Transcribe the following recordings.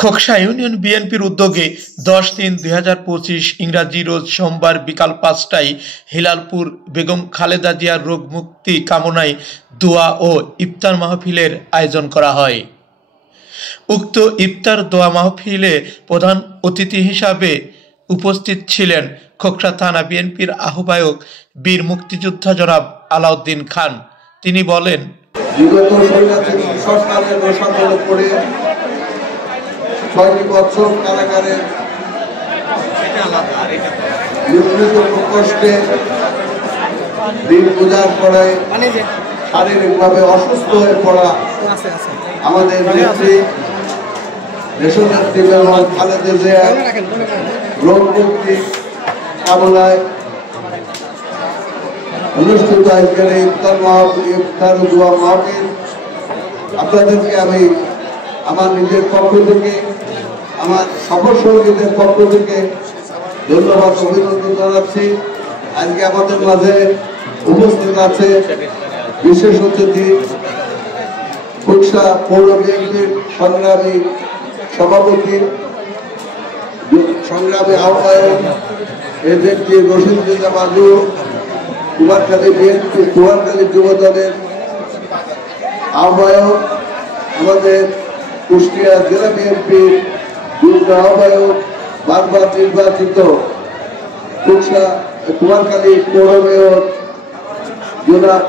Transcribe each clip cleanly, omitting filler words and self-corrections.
Khoksa union বিএনপির উদ্যোগে 10-3-2025 ইংরাজি রোজ সোমবার বিকাল 5টায় হিলালপুর বেগম খালেদা জিয়ার রোগ মুক্তি কামনায় দোয়া ও ইফতার মাহফিলের আয়োজন করা হয়। উক্ত ইফতার দোয়া মাহফিলে প্রধান অতিথি হিসাবে উপস্থিত ছিলেন খোকসা থানা বিএনপির আহ্বায়ক বীর মুক্তিযোদ্ধা জনাব আলাউদ্দিন খান। তিনি বলেন, বিগত সরকারের রোষানলে পড়ে 6 বছর কারাগারে নিয়মিত কষ্টে দিন গুজার করায় শারীরিকভাবে অসুস্থ হয়ে পড়া আমাদের নেত্রী দেশনেত্রী বেগম খালেদা জিয়ার রোগ মুক্তি কামনায় অনুষ্ঠিত আজকের ইফতার দোয়া মাহফিল আপনাদেরকে আমি আমার নিজের পক্ষ থেকে, আমার সফর সঙ্গীদের পক্ষ থেকে ধন্যবাদ অভিনন্দন জানাচ্ছি। আজকে আমাদের মাঝে উপস্থিত আছে বিশেষ অতিথি খোকসা পৌর বিএনপির সংগ্রামী সভাপতি, সংগ্রামী আহ্বায়ক এজেন্টি রশিদ রেজা বাজু, কুমারখালী বিএনপি কুমারখালী যুব দলের আহ্বায়ক, আমাদের কুষ্টিয়া জেলা বিএনপির যুগ্ম আহ্বায়ক, বারবার নির্বাচিত খোকসা কুমারখালী পৌর মেয়র জনাব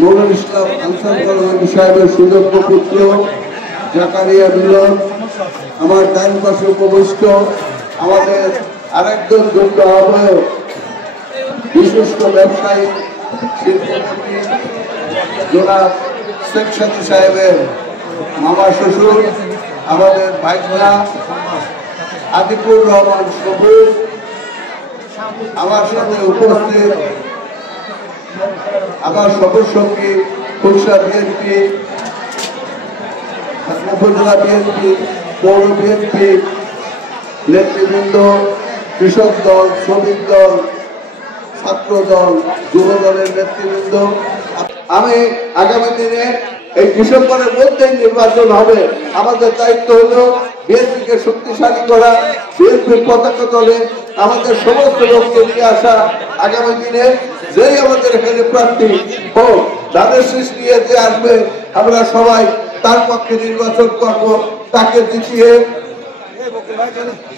নুরুল ইসলাম আনসার সাহেবের সুযোগ্য পুত্র জাকারিয়া মিলন, আমার ডান পাশে উপবিষ্ট আমাদের আরেকজন যুগ্ম আহ্বায়ক বিশিষ্ট ব্যবসায়ী শিল্পপতি জনাব শেখ সাথী সাহেবের মামা শ্বশুর, আমাদের ভাইরা আদিপুর রহমান সবুজ, আমার সাথে উপস্থিত আমার সফর সঙ্গী খোকসা বিএনপি, উপজেলা বিএনপি, পৌর বিএনপি নেতৃবৃন্দ, কৃষক দল, শ্রমিক দল, ছাত্র দল, যুব দলের নেতৃবৃন্দ। আমি আগামী দিনে এই ডিসেম্বরের মধ্যেই নির্বাচন হবে, আমাদের দায়িত্ব হলো বিএনপিকে শক্তিশালী করা, বিএনপির পতাকা তলে আমাদের সমস্ত লোককে নিয়ে আসা। আগামী দিনে যেই আমাদের এখানে প্রার্থী হোক, ধানের শীষ নিয়ে যে আসবে, আমরা সবাই তার পক্ষে নির্বাচন করব, তাকে জিতিয়ে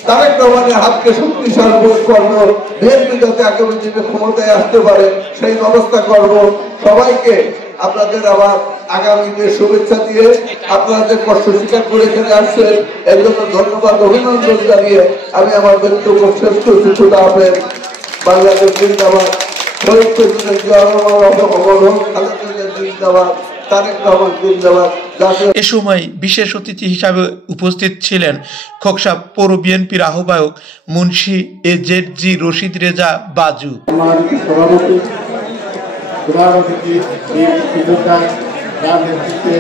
তারেক রহমানের হাতকে শক্তিশালী করবো, বিএনপি যাতে আগামী দিনে ক্ষমতায় আসতে পারে সেই ব্যবস্থা করব। সবাইকে আপনাদের আবার আগামী দিনে শুভেচ্ছা দিয়ে আপনাদের কষ্ট স্বীকার করে এখানে আসছেন, এর জন্য ধন্যবাদ অভিনন্দন জানিয়ে আমি আমার বক্তব্য শেষ করছি। খুদা হাফেজ। বাংলাদেশ জিন্দাবাদ, শহীদ প্রেসিডেন্ট জিয়া রহমান জিন্দাবাদ, তারেক রহমান জিন্দাবাদ। এ সময় বিশেষ অতিথি হিসাবে উপস্থিত ছিলেন খোকসা পৌর বিএনপির আহ্বায়ক মুন্সি এজেডজি রশিদ রেজা বাজু। সভাপতি প্রধান অতিথি যার নেতৃত্বে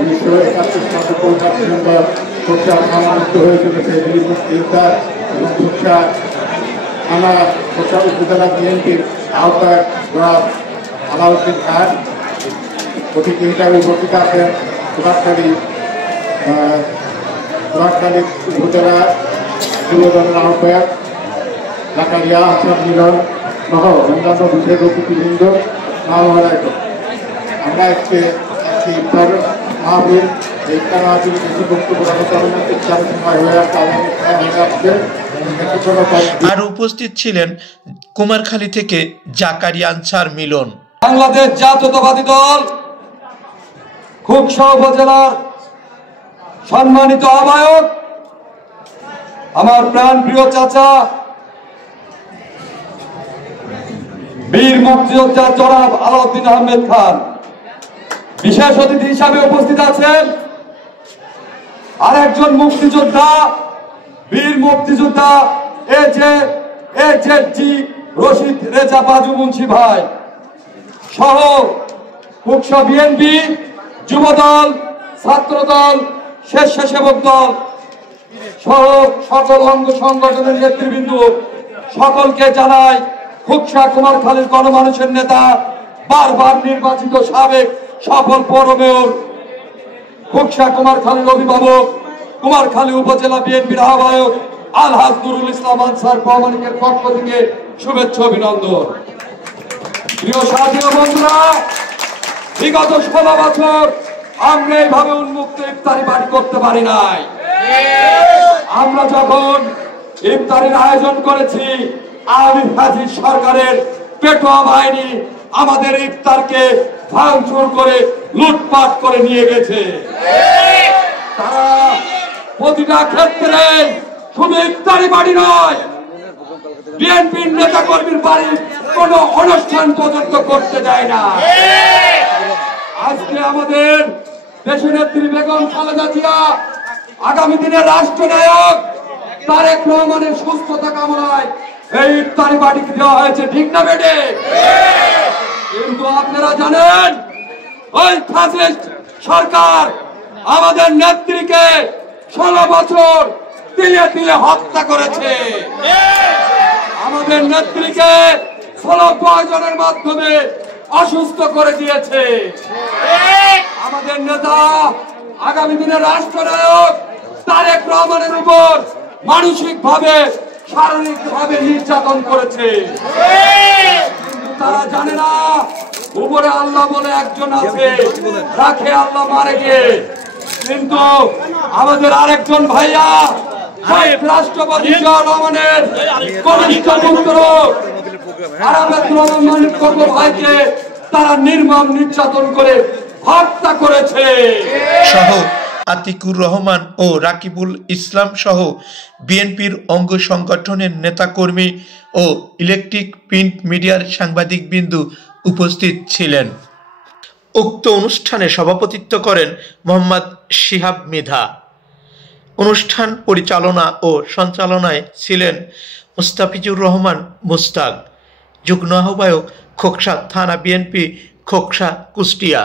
1971 সালে কলকাতা মেম্বার খোকসা সমাবেত হয়ে চলেছে বীর মুক্তিযোদ্ধা এবং খোকসা থানা খোকসা উপজেলা বিএনপির আহ্বায়ক জনাব আলাউদ্দিন খান। অতিথি হিসাবে উপস্থিত আছেন কুমারখালী উপজেলা যুব দলের আহ্বায়ক জাকারিয়া আনসার মিলন সহ অন্যান্য বিশেষ অতিথিবৃন্দ। আমরা আজকে ইফতার মাহফিল, ইফতার মাহফিল বেশি বক্তব্য রাখতে হবে না, ইফতারের সময় হয়ে আসছে। আর উপস্থিত ছিলেন কুমারখালী থেকে জাকারিয়া আনসার মিলন। বাংলাদেশ জাতীয়তাবাদী দল খোকসা উপজেলার সম্মানিত আহ্বায়ক, আমার প্রাণ প্রিয় চাচা বীর মুক্তিযোদ্ধা জনাব আলাউদ্দিন আহমেদ খান। বিশেষ অতিথি হিসাবে উপস্থিত আছেন আরেকজন মুক্তিযোদ্ধা, বীর মুক্তিযোদ্ধা এজেডজি রশিদ রেজা বাজু মুন্সি ভাই সহ খোকসা বিএনপি, যুব দল, ছাত্র দল, স্বেচ্ছাসেবক দল সহ সকল অঙ্গ সংগঠনের নেতৃবৃন্দ সকলকে জানাই খোকসা কুমারখালীর গণমানুষের নেতা, বারবার নির্বাচিত সাবেক সফল পৌর মেয়র খোকসা কুমারখালীর অভিভাবক, কুমারখালী উপজেলা বিএনপির আহ্বায়ক আলহাজ নুরুল ইসলাম আনসার প্রামাণিকের পক্ষ থেকে শুভেচ্ছা অভিনন্দন। প্রিয় সাথী ও বন্ধুরা, বিগত 16 বছর আমরা এইভাবে উন্মুক্ত ইফতারি পার্টি করতে পারি নাই। আমরা যখন ইফতারির আয়োজন করেছি, আওয়ামী ফ্যাসিস্ট সরকারের পেটোয়া বাহিনী আমাদের ইফতারকে ভাঙচুর করে লুটপাট করে নিয়ে গেছে। তারা প্রতিটা ক্ষেত্রে শুধু ইফতারি বাড়ি নয়, বিএনপির নেতা কর্মীর বাড়ির কোন অনুষ্ঠান পর্যন্ত করতে দেয় না। আজকে আমাদের দেশনেত্রী বেগম খালেদা জিয়া, আগামী দিনের রাষ্ট্রনায়ক তারেক রহমানের সুস্থতা কামনায় এই ইফতারি বাড়ি দেওয়া হয়েছে, ঠিক না বেটে? কিন্তু আপনারা জানেন, ওই ফ্যাসিস্ট সরকার আমাদের নেত্রীকে 16 বছর তিলে তিলে হত্যা করেছে। আমাদের নেত্রীকে 16 পয়জনের মাধ্যমে অসুস্থ করে দিয়েছে। আমাদের নেতা, আগামী দিনের রাষ্ট্রনায়ক তারেক রহমানের উপর মানসিক ভাবে, শারীরিক ভাবে নির্যাতন করেছে। কিন্তু তারা জানে না, উপরে আল্লাহ বলে একজন আছে, রাখে আল্লাহ মারে কে। কিন্তু আমাদের আরেকজন ভাইয়া রাষ্ট্রপতি জিয়া রহমানের কনিষ্ঠ পুত্র আরাফাত রহমান কোকো ভাইকে তারা নির্মম নির্যাতন করে হত্যা করেছে। সহ আতিকুর রহমান ও রাকিবুল ইসলাম সহ বিএনপির অঙ্গ সংগঠনের নেতাকর্মী ও ইলেকট্রিক প্রিন্ট মিডিয়ার সাংবাদিকবৃন্দ উপস্থিত ছিলেন। উক্ত অনুষ্ঠানে সভাপতিত্ব করেন মোহাম্মদ শিহাব মৃধা। অনুষ্ঠান পরিচালনা ও সঞ্চালনায় ছিলেন মুস্তাফিজুর রহমান মুস্তাক, যুগ্ম আহ্বায়ক খোকসা থানা বিএনপি, খোকসা, কুষ্টিয়া।